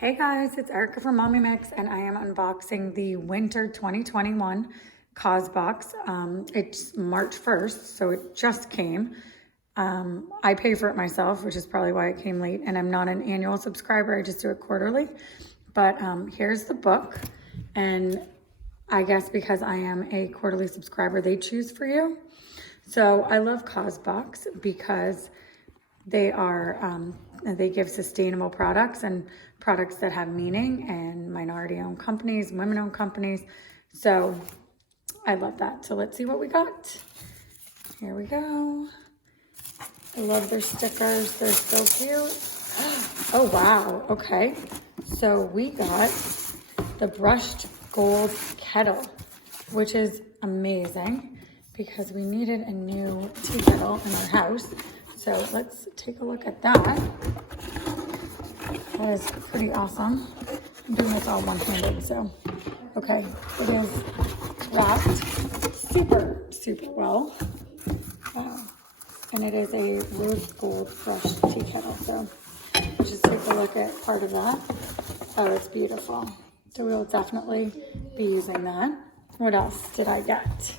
Hey guys, it's Erica from Mommy Mix, and I am unboxing the Winter 2021 Causebox. It's March 1st, so it just came. I pay for it myself, which is probably why it came late, and I'm not an annual subscriber. I just do it quarterly. But here's the book, and I guess because I am a quarterly subscriber, they choose for you. So I love Causebox because they give sustainable products and products that have meaning, and minority-owned companies, women-owned companies. So I love that. So let's see what we got. Here we go. I love their stickers. They're so cute. Oh, wow. Okay. So we got the brushed gold kettle, which is amazing because we needed a new tea kettle in our house. So let's take a look at that. That is pretty awesome. I'm doing this all one-handed, so. Okay, it is wrapped super, super well. Wow. And it is a rose gold brushed tea kettle, so just take a look at part of that. Oh, it's beautiful. So we'll definitely be using that. What else did I get?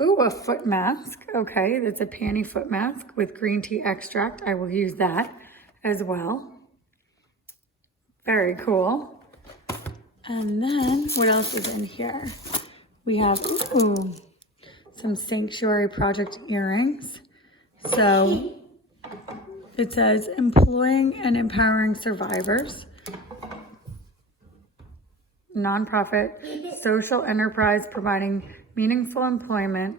Ooh, a foot mask. Okay, it's a panty foot mask with green tea extract. I will use that as well. Very cool. And then what else is in here? We have, some Sanctuary Project earrings. So it says employing and empowering survivors. Nonprofit social enterprise providing meaningful employment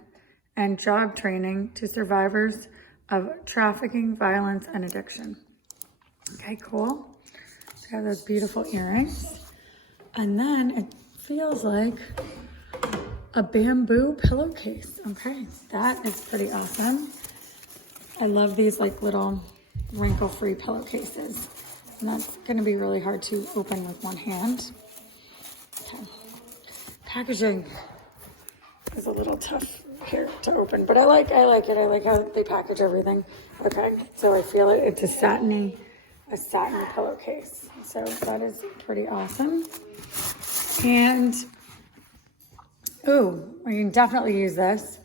and job training to survivors of trafficking, violence, and addiction. Okay, cool. They have those beautiful earrings. And then it feels like a bamboo pillowcase. Okay, that is pretty awesome. I love these like little wrinkle-free pillowcases. And that's gonna be really hard to open with one hand. Okay. Packaging is a little tough here to open, but I like it. I like how they package everything. Okay, so I feel it. It's a satin pillowcase. So that is pretty awesome. And I can definitely use this.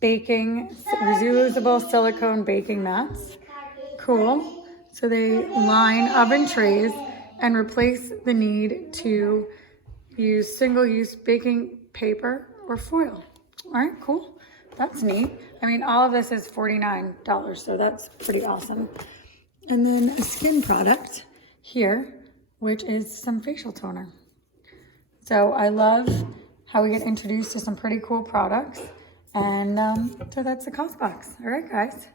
Reusable silicone baking mats. Cool. So they line oven trays and replace the need to use single-use baking paper or foil. All right, cool. That's neat. I mean, all of this is $49, so that's pretty awesome. And then a skin product here, which is some facial toner. So I love how we get introduced to some pretty cool products. And so that's the Causebox. All right, guys.